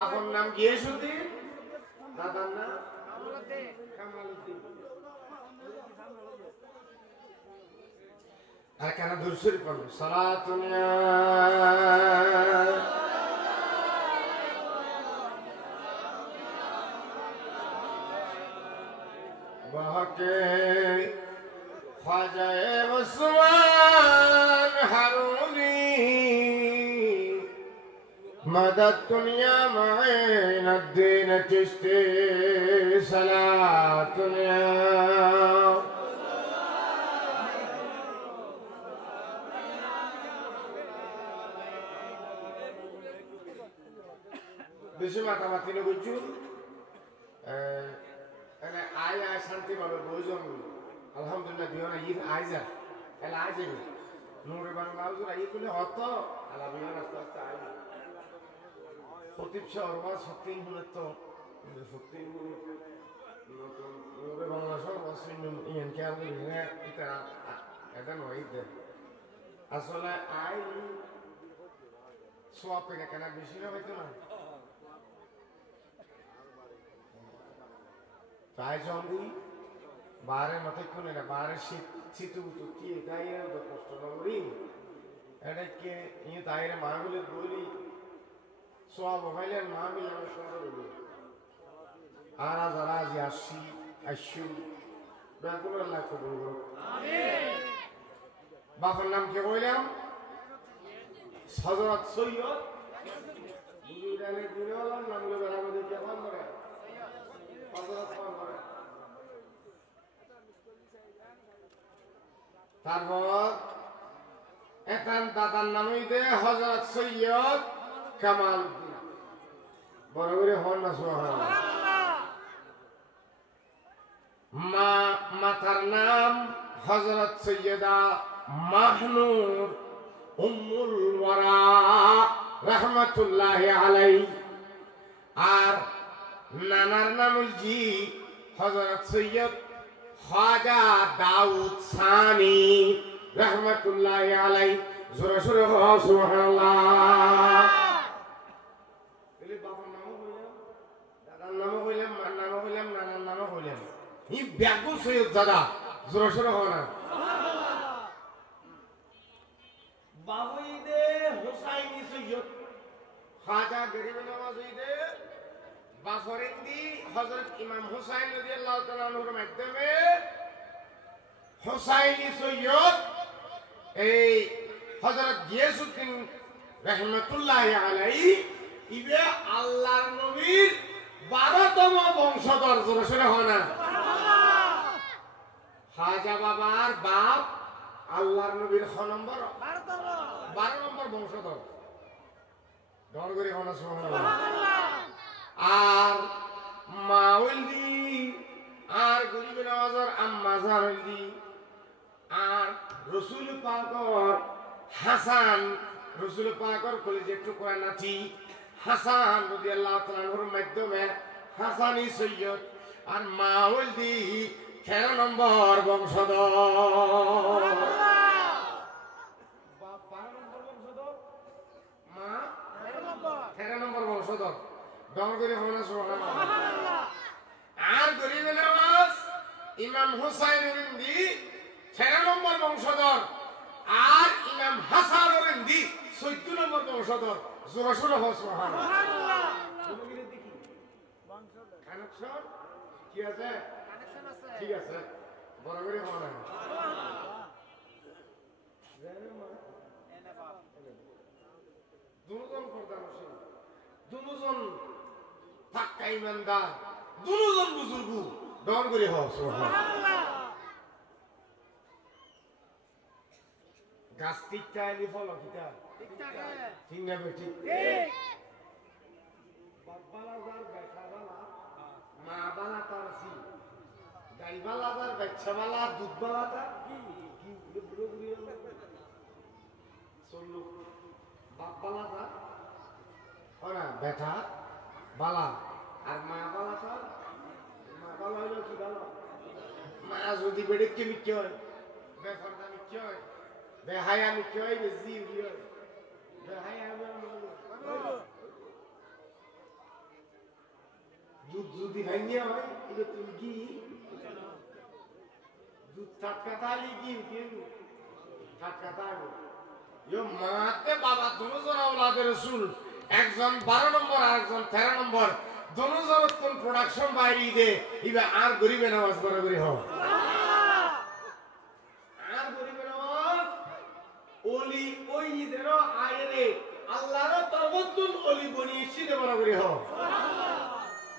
আপন নাম গিয়াসউদ্দিন, দাদার নাম কামালউদ্দিন। আর কেন দুরশরীফ পড়ব? সালাতুন বহকে খ্বাজায়ে উসমান হারুনি مدى الدنيا معين الدين تشتي صلاة বেশি মাতামাতি বুঝছু এনে আয় আয় শান্তি পাবে বইজন আলহামদুলিল্লাহ দিও না ঈদ আয় যা এলা আয় যাবে নূরে বাংলা হুজুর আই বলে হত আলা বিয়ান আস্তে আস্তে আয় প্রদীপ শহর সত্যি হলে তো সত্যি নতুন নূরে বাংলা সব অসীম ইয়ান কে আমি এটা এটা নয় দেয় আসলে আই সোয়া পেনে কেন বেশি না হইতো না তাই জঙ্গি বারে মতে কোনে না বারে শীত শীতু কি দাইরে তো কষ্ট না করি এটাকে ইয়ে দাইরে মাগুলে বলি সোয়াব হইলেন মাহমিল আমি সুন্দর বলি আর যারা আজ আসি আসু বেগুন আল্লাহ কবুল করুক আমিন বাবার নাম কি কইলাম হযরত সৈয়দ বুজুর্গানে দিনওয়ালার নাম গুলো আমাদের কে ফোন করে হযরত ফোন করে তারপর একান দাদার নামই দে হযরত সৈয়দ কামালউদ্দিন বড় করে হন না সুবহানাল্লাহ মা মাতার নাম হযরত সৈয়দা মাহনুর উম্মুল ওয়ারা রাহমাতুল্লাহি আলাইহি আর নানার নাম জি হযরত সৈয়দ খাজা দাউদ সানি রাহমাতুল্লাহি আলাইহি জোরে জোরে সুবহানাল্লাহ এলে বাবার নাম হইলাম দাদার নাম হইলাম মার নাম হইলাম নানার নাম হইলাম ই ব্যাগু সৈয়দ দাদা জোরে জোরে হনা বাবুইদে হুসাইনি সৈয়দ খাজা গরিব নওয়াজীদে বাফরেন্দি হযরত ইমাম হুসাইন রাদিয়াল্লাহু তাআলা আনহুর মাধ্যমে হুসাইনি সৈয়দ এই হযরত গিয়াসউদ্দিন রাহমাতুল্লাহি আলাইহি ইবে আল্লাহর নবীর 12তম বংশধর জোরে হনা সুবহানাল্লাহ খাজা বাবার বাপ আল্লাহর নবীর খ নম্বর 12 নম্বর বংশধর দর করে হনা সুবহানাল্লাহ আর মা হইলি আর গরিব নওয়াজের আম্মা জান হইলি আর রাসূল পাকর হাসান রাসূল পাকর কলেজে টুকরা নাতি হাসান রাদিয়াল্লাহু তাআলা আনহুর মাধ্যমে হাসানি সৈয়দ আর মা হইলি 13 নম্বর বংশধর বাপ 12 নম্বর বংশধর মা 13 নম্বর বংশধর দর করে হনা সুবহানাল্লাহ আর গরিব নওয়াজ ইমাম হুসাইন ইন্দি 13 নম্বর বংশধর আর ইমাম হাসান ইন্দি 14 নম্বর বংশধর জোরে জোরে সুবহানাল্লাহ তুমি দেখি বংশধর কানেকশন কি আছে কানেকশন আছে ঠিক আছে বড় করে হনা সুবহানাল্লাহ জানেন মা এনে বাপ দুজন প্রধানশীল দুজন পাক্কা ইমানদার দুজন বুজুর্গ দর করে হও সুবহানাল্লাহ গাছ টিকটা এলি ফল কিটা টিকটাকে ঠিক না বেটি ঠিক বাবা লাজার বেটা বালা মা বালা তারসি গাই বালা যার বাচ্চা বালা দুধ বালা তা কি বুড়ো বুড়ি চলু বাপ বালা তা ওরা বেটা বালা আর মা বালা তা মা বালা হইলো কি বালা মা যদি বেড়ে কে মিথ্যে হয় বেফরদা মিথ্যে হয় বেহায়া মিথ্যে হয় বেজি হয় বেহায়া দুধ যদি ভাঙিয়া হয় এটা তুমি কি দুধ টাটকা তালি কি টাটকা তালি মাতে বাবা দুজন আওলাদের রাসূল একজন 12 নম্বর আর একজন 13 নম্বর দুজন কোন প্রোডাকশন বাইরে দে ইবা আর গরিবে নামাজ বরাবরই হয় আর গরিবে নামাজ ওলি ওই ঈদের আয়েরে আল্লাহর তরবতুল ওলি বনিয়েছি দে বরাবরই হয় সুবহানাল্লাহ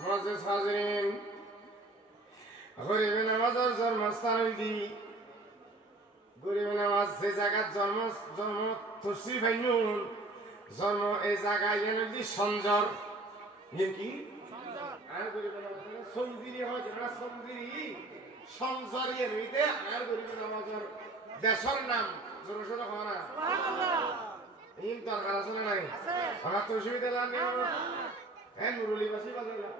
মুআজ্জিজ হাজিরিন গরিবে নামাজের জন্মস্থান দি গরিবে নামাজ যে জায়গা জন্ম তশরিফ আইনুন জন্ম এই জায়গায় এনে সঞ্জর কি আর গরিবে নামাজ সঞ্জিরি হয় যেটা সঞ্জিরি সঞ্জরিয়ে রইতে আর গরিবে নামাজের দেশের নাম জোরে জোরে হয় না সুবহানাল্লাহ এই দরকার আছে না নাই আমরা তশরিফ দিলাম হ্যাঁ নুরুলি বাসী বাজাইলা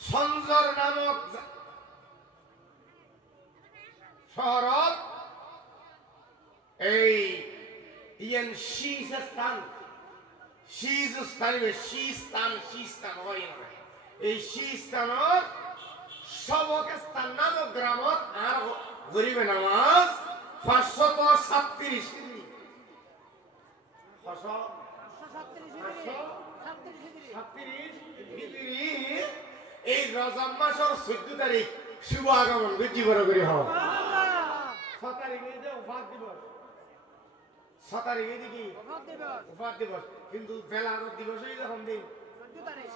সঞ্জর নামক শহরত এই ইয়ান শীস্থান হয় না এই শীস্থানের সবক স্থান নামক গ্রামত আর গরিবে নামাজ 537 এই রজব মাসের 14 তারিখ শুভ আগমন বেশি বড় করে হয় 6 তারিখে ওফাত দিবস 6 তারিখে কি ওফাত দিবস কিন্তু বেলা দিবসই যখন দিন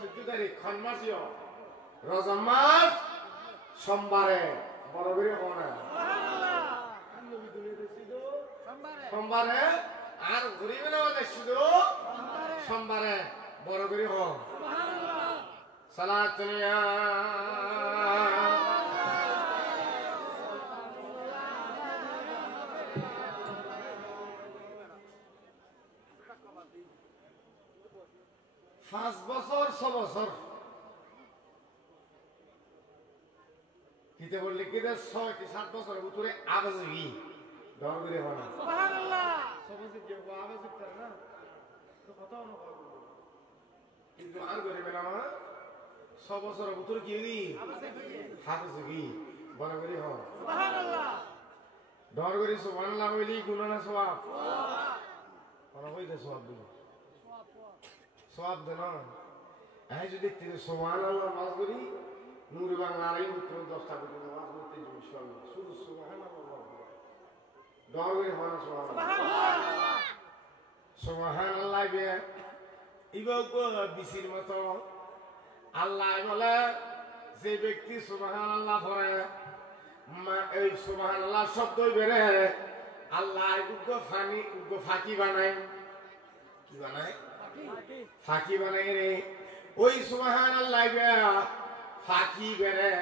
14 তারিখ খন মাসিও রজব মাস সোমবারে বড় করে হয় না সোমবারে আর গরিবে নামাজ শুধু সোমবারে বড় করে হয় সালাত নিয়া পাঁচ বছর 6 বছর কিতে বললে কি 6-7 বছরের ভিতরে আওয়াজ কি ডর করে হয় না সুবহানাল্লাহ সবচেয়ে যে আওয়াজ করে না তো কথা না কিন্তু আর করে না 6 বছরের ভিতরে কি হই হাফেজ কি বড় করে হয় সুবহানাল্লাহ ডর করে সুবহানাল্লাহ বলি গুনাহ না সওয়াব ওরা হইতে সওয়াব দিল সওয়াব দেন এই যদি সুবহানাল্লাহ নামাজ করি নূর বাংলার এই মতো 10টা করে নামাজ পড়তে ইনশাআল্লাহ শুধু সুবহানাল্লাহ ডর করে হয় না সুবহানাল্লাহ সুবহানাল্লাহ বে ইবাগো বিসির মতো আল্লাহ বলে যে ব্যক্তি সুবহানাল্লাহ পড়ে এই সুবহানাল্লাহ শব্দ বেরে আল্লাহ উগ্র ফাঁকি বানায় কি বানায় ফাঁকি বানায় রে ওই সুবহানাল্লাহ ফাঁকি বেরে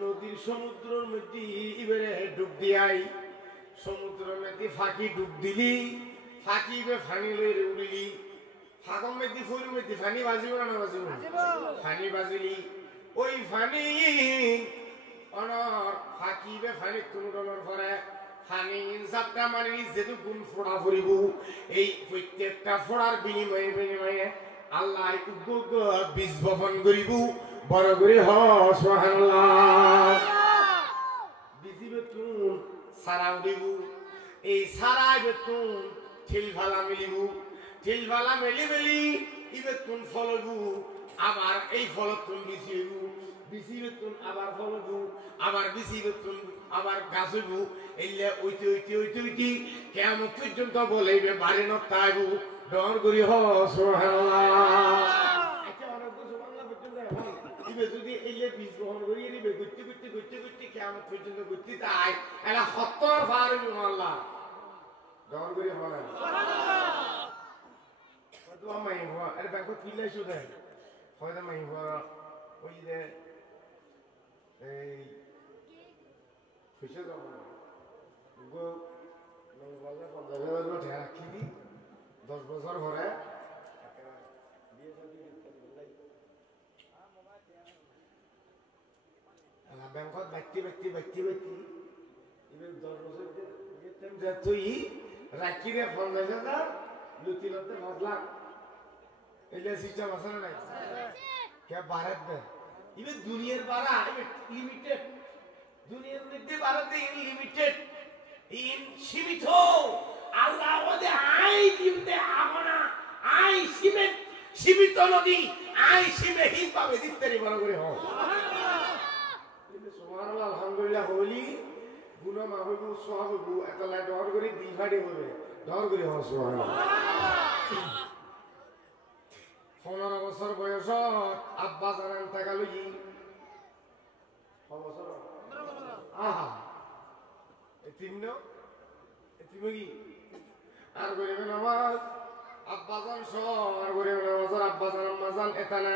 নদীর সমুদ্রের মধ্যে বেরে ডুব দিয়াই সমুদ্রের মধ্যে ফাঁকি ডুব দিলি ফাঁকি বে ফানি লই উড়িলি ফাঁকম মধ্যে ফুল মধ্যে ফানি বাজিব না বাজিব ফানি বাজিলি ওই ফানি অনর ফাঁকি বে ফানি তুলনের পরে ফানি ইনসাফটা মানে যেহেতু গুণ ফোড়া ফুরিব এই প্রত্যেকটা ফোড়ার বিনিময়ে আল্লাহ উগ্র বীজ বপন করিব বড় করে সুবহানাল্লাহ বিজি বেতুন সারা উড়িব এই সারা বেতুন ঠিল ভালা মিলিব ঠিল ভালা মেলি ইবেতুন ফলবু আবার এই ফলতুন বিছিবু বিসি বেতুন আবার ফলবু আবার বিসি বেতুন আবার গাছবু এইলে ওইতে কিয়ামত পর্যন্ত বলেইবে বাড়ি নতাইবু ডর করি সুবহানাল্লাহ আচ্ছা অনেক সুবহানাল্লাহ পর্যন্ত ইবে যদি এইলে বীজ বহন করি দিবে গুত্তি কিয়ামত পর্যন্ত গুত্তি তাই এলা 70 বার সুবহানাল্লাহ ডর করি সুবহানাল্লাহ কত মাই হওয়া আরে ব্যাংকত কিলাই শুধু হয় না মাই হওয়া ওই যে এই খুশি দাও গো নয় বলে 50,000 টাকা রাখি দি 10 বছর ঘরে বিয়ে শাদী করতে বলাই ব্যাংকত ব্যক্তি ইবে 10 বছর যে টাইম তুই রাখি রে 50,000 লুটি লতে 5 লাখ এলে সিস্টেম আছে না নাই কে ভারত দে ইবে দুনিয়ার বাড়া ইবে লিমিটেড দুনিয়ার মধ্যে ভারত দে লিমিটেড ইন সীমিত আল্লাহ ওদে আই দিতে আগনা আই সীমিত নদী আই সীমাহীন পাবে দিতেরি বড় করে হ সুবহানাল্লাহ আলহামদুলিল্লাহ হলি গুনাহ মাফ হইব সওয়াব হইব এটা লাই দর করে দিল ফাড়ি হবে দর করে হ সুবহানাল্লাহ 15 বছর বয়স আব্বা জানান থাকালো কি বছর আহা এতিম কি আর গরিবের নামাজ আব্বা জান সর আর গরিবের নামাজ আব্বা জান আম্মা জান এটা না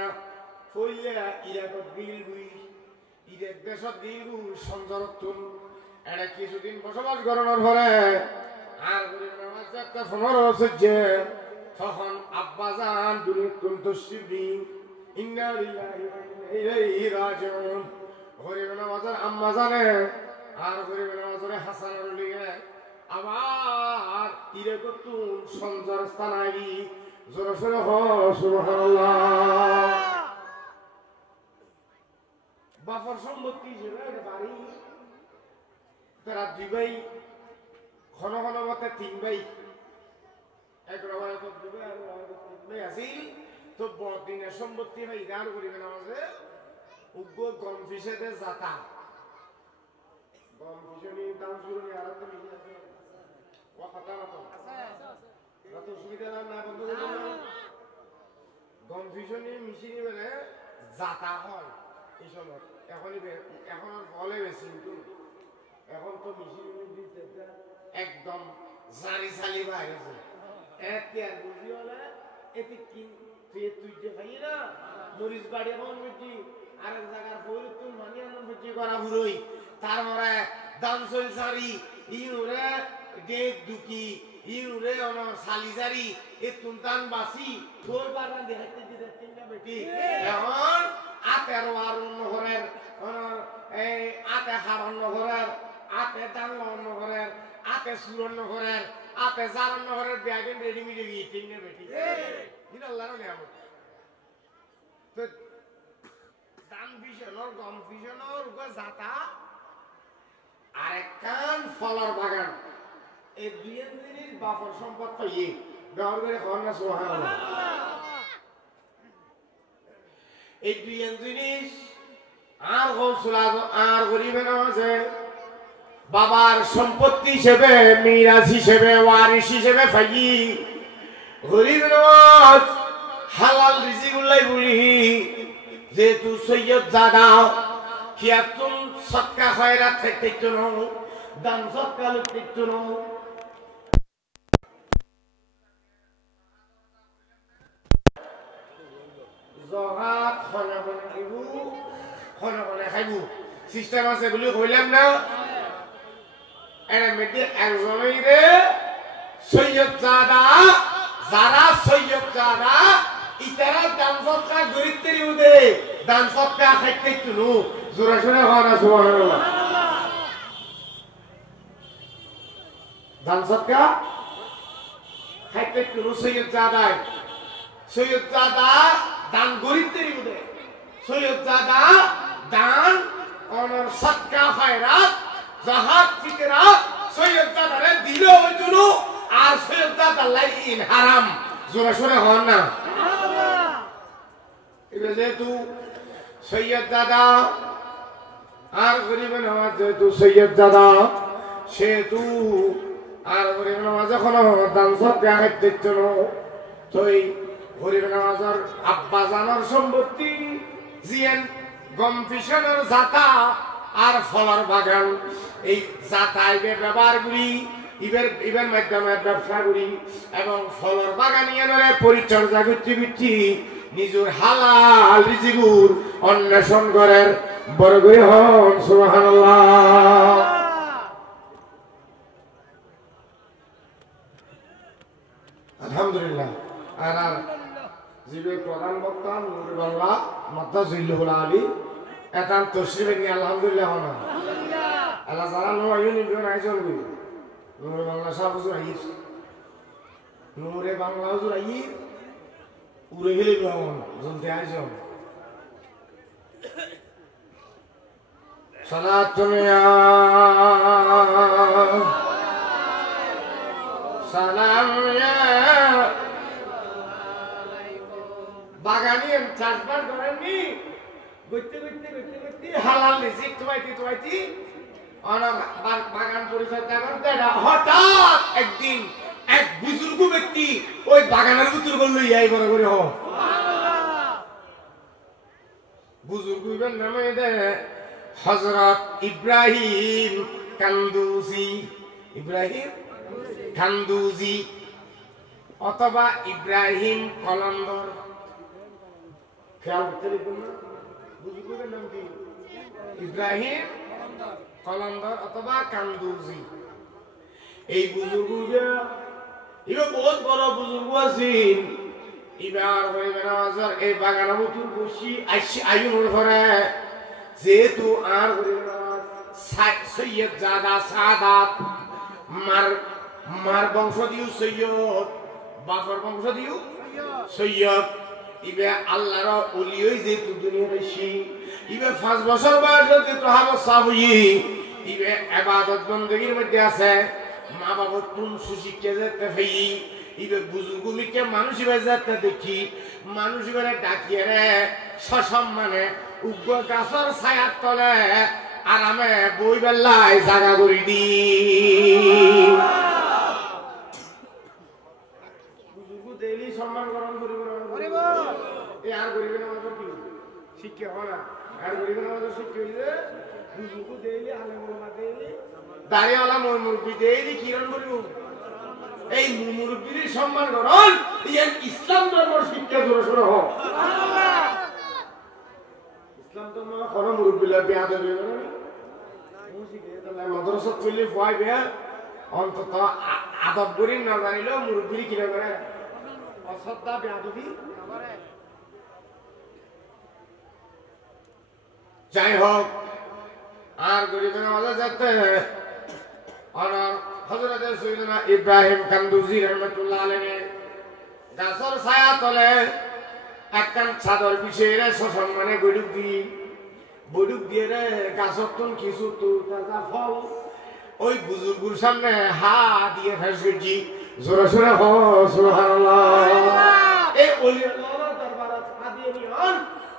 ফইলে ইরাকত দিল গুই ইরাক দেশত দিল গুই সঞ্জরতুন এটা কিছুদিন বসবাস করানোর পরে আর গরিবের নামাজ একটা 15 বছর যে তখন আব্বা জান দুনিয়াতুন তশরিফিন ইন্না লিল্লাহি ওয়া ইন্না ইলাইহি রাজিউন গরিবের নামাজ আম্মা জানে আর গরিবের নামাজ হাসানুর লিগে আবার ইরাকতুন সঞ্জর স্থানাই জোরে জোরে হ সুবহানাল্লাহ বাফর সম্পত্তি হিসেবে বাড়ি তারা দুই ভাই ঘন ঘন মতে 3 ভাই এক রবায় তো দুই ভাই আর তিন ভাই আছিল তো বড়দিনের সম্পত্তি ভাই গান করিবে না মাঝে উগ্র গম ফিসেতে যাতা গম ফিসনি দাম শুরু নি আর তো মিশে আছে ও কথা মতো কত সুবিধা না বন্ধ করে গম ফিসনি মিশিনি বলে যাতা হয় এই সময় এখন ফলে বেশি কিন্তু এখন তো মিশিনি দিতে একদম জারি চালি ভাই আছে একে আর বুঝি হলে এতে কি তুই যে ভাই না মরিচ বাড়ি এখন বুঝি আরেক জায়গার পরিতুন মানি আনন্দ বুঝি করা বুড়ই তারপরে দাম চল সারি ইউরে ডেক দুকি ইউরে অন সালিজারি এ তুনতান বাসি তোর বাগান দেখাইতে দিতে তিনটা বেটি এখন আতের আর অন্য ঘরের এই আতে হার অন্য ঘরের আতে দাঙ্গ অন্য ঘরের আতে সুর অন্য ঘরের আতে জার অন্য ঘরের ব্যাগেন রেডিমেড গিয়ে তিনটা বেটি দিন আল্লাহর নিয়ামত তো দান ভিশনর গম ভিশনর জাতা আর একখান ফলর বাগান এই দুই জিনিস বাপর সম্পদ পাইয়ে ব্যবহার করে খাওয়ান না সুবহানাল্লাহ এই দুই জিনিস আর গৌসুল আর গরিবে নামাজে বাবার সম্পত্তি হিসেবে মিরাস হিসেবে ওয়ারিশ হিসেবে পাইয়ে গরিবে নামাজ হালাল রিজিকুল্লাই বলি যেহেতু সৈয়দ জাদা খিয়াতুন সৎকা খয়রাত থাকতে ন দান সৎকা লোক থাকতে ন জহাত খনা বনে দিবু খনা বনে খাইবু সিস্টেম আছে বলি কইলাম না এর মধ্যে একজনই রে সৈয়দ জাদা যারা সৈয়দ জাদা ইতারা দান সৎকা গরিবতে উদে দান সৎকা খাইতে তুনু জোরে জোরে হওয়া সুবহানাল্লাহ দান সৎকা খাইতে তুনু সৈয়দ জাদা দান গরিবতে উদে সৈয়দ জাদা দান অনর সৎকা খয়রাত জাহাত ফিতরা সৈয়দ জাদারে দিলো হইতুনু আর সৈয়দ জাদা লাইন হারাম জোরে জোরে হন না যেহেতু সৈয়দ দাদা আর গরিবের নামাজ যেহেতু সৈয়দ দাদা সেহেতু আর গরিবের নামাজ এখন দান সৎকা খাইতে জন্য তো এই গরিবের নামাজের আব্বা জানার সম্পত্তি জিয়েন গম ফিশনের জাতা আর ফলর বাগান এই জাতা ইবের ব্যবহার করি ইবের মাধ্যমে ব্যবসা করি এবং ফলর বাগান ইয়ানরে পরিচর্যা করতে নিজের হালাল রিজিকুর অন্বেষণ করেন বড় করে হন সুবহানাল্লাহ আলহামদুলিল্লাহ আর জিবে প্রধান বক্তা নূর বাংলা মাতা জিল্লুল আলী এতান তশরিফ নিয়ে আলহামদুলিল্লাহ হন আল্লাহ যারা নো আইনি বিও নাই চলবি নূর বাংলা সাহেব হুজুর আইস নূরে বাংলা হুজুর আইস উড়ে গেলে কেমন জলদি আইসো সালাতুন সালাম বাগানিয়ান চাষবাস করেননি গইতে হালাল রিজিক তোমাইতি বাগান পরিচর্যা করতে হঠাৎ একদিন এক বুজুর্গ ব্যক্তি ওই বাগানের ভিতর করলো ইয়াই বড় করে বুজুর্গের নামে হযরত ইব্রাহিম কান্দুজি অথবা ইব্রাহিম কলন্দর খেয়াল করতে লিখুন না বুজুর্গের নাম কি ইব্রাহিম কলন্দর অথবা কান্দুজি এই বুজুর্গ এবার বহুত বড় বুজুর্গ আছেন এবার এই বাগানের মতো বসি আইনুর ঘরে যেহেতু আর সৈয়দ জাদা সাদাত মার বংশ দিও সৈয়দ বাপর বংশ দিও সৈয়দ ইবে আল্লাহর ওলি হই যেহেতু দুনিয়া বেশি ইবে 5 বছর বয়সে যেহেতু হালো সাবই ইবে ইবাদত বندگির মধ্যে আছে মা বাবা তুম সুশিক্ষা যেতে হই ইবে বুজুর্গমিকে মানুষ ইবে যেতে দেখি মানুষ ইবে ডাকিয়ে রে সসম্মানে উগ্র গাছের ছায়ার তলে আরামে বই বেলায় জায়গা করে দি বুজুর্গ দেলি সম্মান গ্রহণ করিব এই আর করিবে না আমাদের কি শিক্ষা হয় না আর করিবে না আমাদের শিক্ষা হইলে বুজুর্গ দেলি আলেম ওলামা দেলি দাড়িওয়ালা মুরব্বি দেলি কিরণ করিব এই মুরব্বির সম্মান গ্রহণ এই ইসলাম ধর্মের শিক্ষা ধরে শুরু হোক ইসলাম তো না কোন মুরব্বিলা বিয়া দেবে না মুসিকে তাহলে মাদ্রাসা চলে ফাইবে অন্তত আদব করি না জানিলো মুরব্বি কি করে অশ্রদ্ধা বেয়াদবি করে যাই হোক আর গরিবের মাঝে যেতে আর হযরত সাইয়েদনা ইব্রাহিম কান্দুজি রাহমাতুল্লাহ আলাইহি গাছের ছায়া তলে একখান চাদর বিছিয়ে সসম্মানে বৈঠক দিয়ে রে গাছের তুন কিছু তাজা ফল ওই বুজুর্গুর সামনে হা দিয়ে ফেসেছি জোরে সোরে হো সুবহানাল্লাহ এই ওলি আল্লাহর দরবারে হা দিয়ে নিয়ন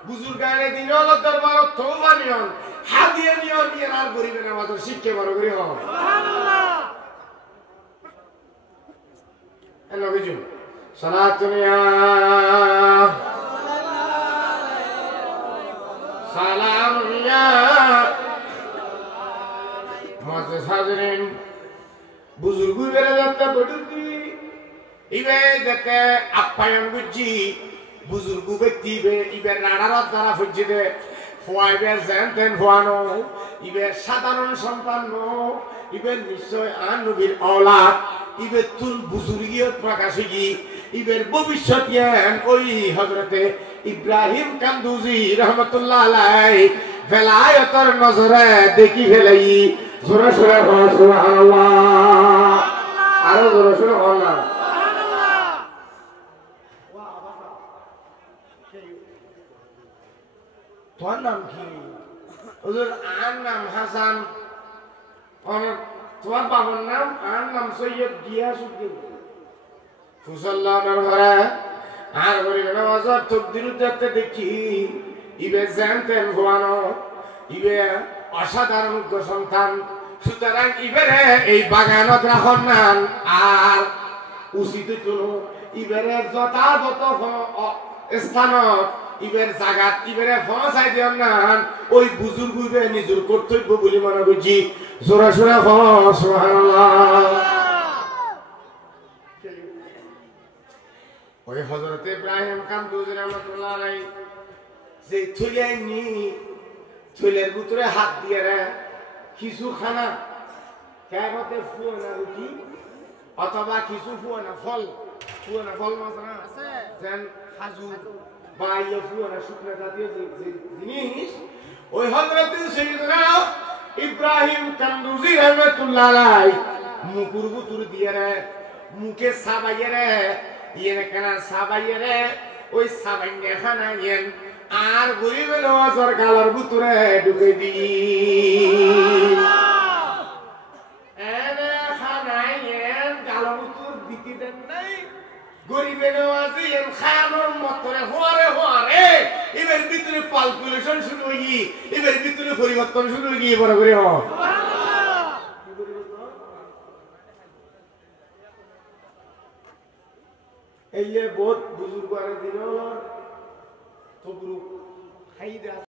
বুজুর্গানে দিন আল্লাহর দরবারে তওবা নিয়ন হা দিয়ে নিয়ন নিয়ে আর গরিবের নামাজ শিক্ষা বড় করে হো সুবহানাল্লাহ নবীজি সালাতুন সালাম মাঝে হাজরিন বুজুর্গ বেড়ে যাতে বড়ুতি ইবে যাতে আপ্যায়ন বুঝি বুজুর্গ ব্যক্তি ইবে রাডারত দ্বারা ফুজি দে ফুয়াইবে জেনতেন ফুয়ানো ইবে সাধারণ সন্তান ইবে নিশ্চয় আন নবীর औलाद ইবে তুল বুজুর্গিয়ত প্রকাশ হই ইবের ভবিষ্যৎ জ্ঞান ওই হযরতে ইব্রাহিম কান্দুজি রাহমাতুল্লাহ আলাইহি বেলায়েতের নজরে দেখি ফেলাই জোরে সোরে সুবহানাল্লাহ আরো জোরে সোরে আল্লাহ সুবহানাল্লাহ ওয়া বাবা তোমার নাম কি হুজুর আর নাম হাসান আর তোমার বাবার নাম আর নাম সৈয়দ গিয়াসউদ্দিন ফুসাল্লাহর ঘরে আর বলিল নামাজের তকদির দেখতে দেখি ইবে জানতেন ভয়ানো ইবে অসাধারণ সন্তান সুতরাং ইবেরে এই বাগানত রাখন নান আর উচিত চলো ইবেরে যথাযথ স্থানত ইবের জাগাত ইবেরে পৌঁছাই দিও নান ওই বুজুর্গ ইবে নিজের কর্তব্য বলে মনে করছি জোরে সোরে সুবহানাল্লাহ ওই হযরত ইব্রাহিম কান্দুজি রাহমাতুল্লাহ আলাইহি যে থুলিয়াইনি থুলের ভিতরে হাত দিয়ে রে কিছু খানা কেবতে ফুয়ানা রুটি অথবা কিছু ফুয়ানা ফল মাছ না আছে যেন খাজু বা ইয়ে ফুয়ানা শুকনা জাতীয় জিনিস ওই হযরত সাইয়েদনা ইব্রাহিম কান্দুজি রাহমাতুল্লাহ আলাইহি মুকুর ভিতর দিয়ে রে মুখে সাবাইয়ে রে ইয়ে কেনা সাবাইয়ে রে ওই সাবাইনে খানাইয়েন আর গরিব নওয়াজর গালার ভিতরে ঢুকে দিন এনে খানাইয়েন গালার ভিতর দিতে দেন নাই গরিবে নওয়াজি এন খায়ানোর মতরে হওয়ারে এবার ভিতরে পালকুলেশন শুরু হই এবার ভিতরে পরিবর্তন শুরু হই গিয়ে বড় করে হ এই যে বহুত বুজুর্গ আর দিন তো গুরু খাই